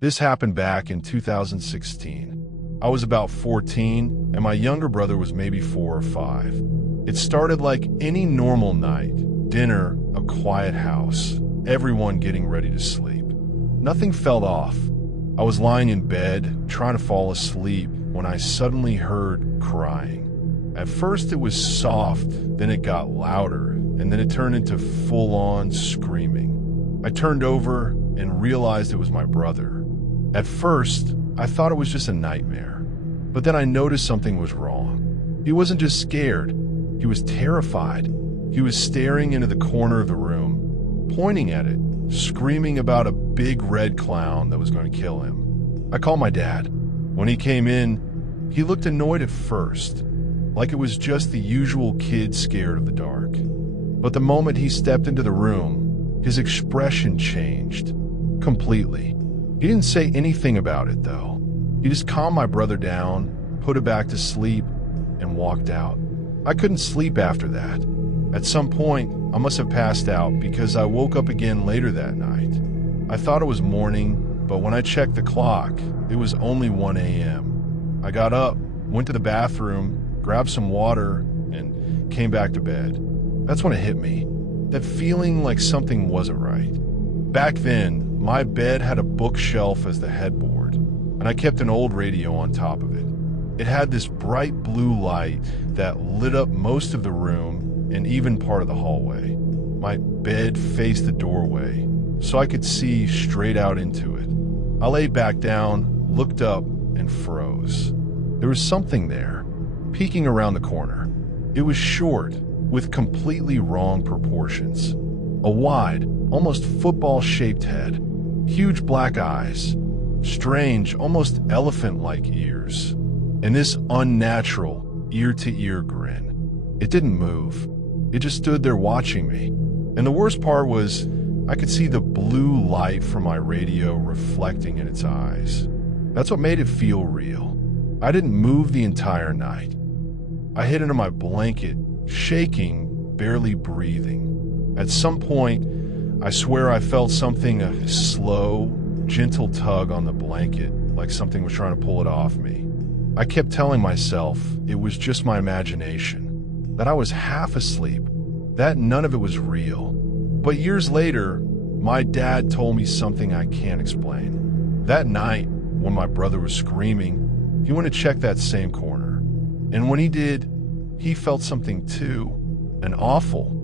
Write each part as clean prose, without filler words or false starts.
This happened back in 2016. I was about 14, and my younger brother was maybe 4 or 5. It started like any normal night. Dinner, a quiet house, everyone getting ready to sleep. Nothing felt off. I was lying in bed, trying to fall asleep, when I suddenly heard crying. At first it was soft, then it got louder, and then it turned into full-on screaming. I turned over and realized it was my brother. At first, I thought it was just a nightmare, but then I noticed something was wrong. He wasn't just scared, he was terrified. He was staring into the corner of the room, pointing at it, screaming about a big red clown that was going to kill him. I called my dad. When he came in, he looked annoyed at first, like it was just the usual kid scared of the dark. But the moment he stepped into the room, his expression changed completely. He didn't say anything about it, though. He just calmed my brother down, put him back to sleep, and walked out. I couldn't sleep after that. At some point, I must have passed out because I woke up again later that night. I thought it was morning, but when I checked the clock, it was only 1 a.m. I got up, went to the bathroom, grabbed some water, and came back to bed. That's when it hit me. That feeling like something wasn't right. Back then, my bed had a bookshelf as the headboard, and I kept an old radio on top of it. It had this bright blue light that lit up most of the room and even part of the hallway. My bed faced the doorway, so I could see straight out into it. I lay back down, looked up, and froze. There was something there, peeking around the corner. It was short, with completely wrong proportions. A wide, almost football-shaped head, huge black eyes, strange, almost elephant-like ears, and this unnatural, ear-to-ear grin. It didn't move. It just stood there watching me. And the worst part was, I could see the blue light from my radio reflecting in its eyes. That's what made it feel real. I didn't move the entire night. I hid into my blanket, shaking, barely breathing. At some point, I swear I felt something, a slow, gentle tug on the blanket, like something was trying to pull it off me. I kept telling myself it was just my imagination, that I was half asleep, that none of it was real. But years later, my dad told me something I can't explain. That night, when my brother was screaming, he went to check that same corner. And when he did, he felt something too, an awful,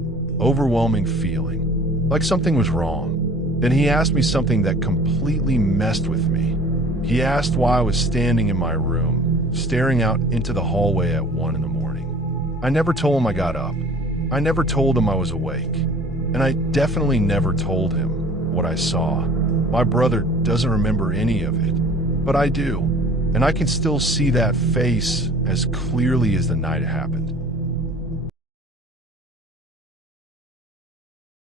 overwhelming feeling, like something was wrong. Then he asked me something that completely messed with me. He asked why I was standing in my room, staring out into the hallway at 1 in the morning. I never told him I got up. I never told him I was awake. And I definitely never told him what I saw. My brother doesn't remember any of it, but I do. And I can still see that face as clearly as the night it happened.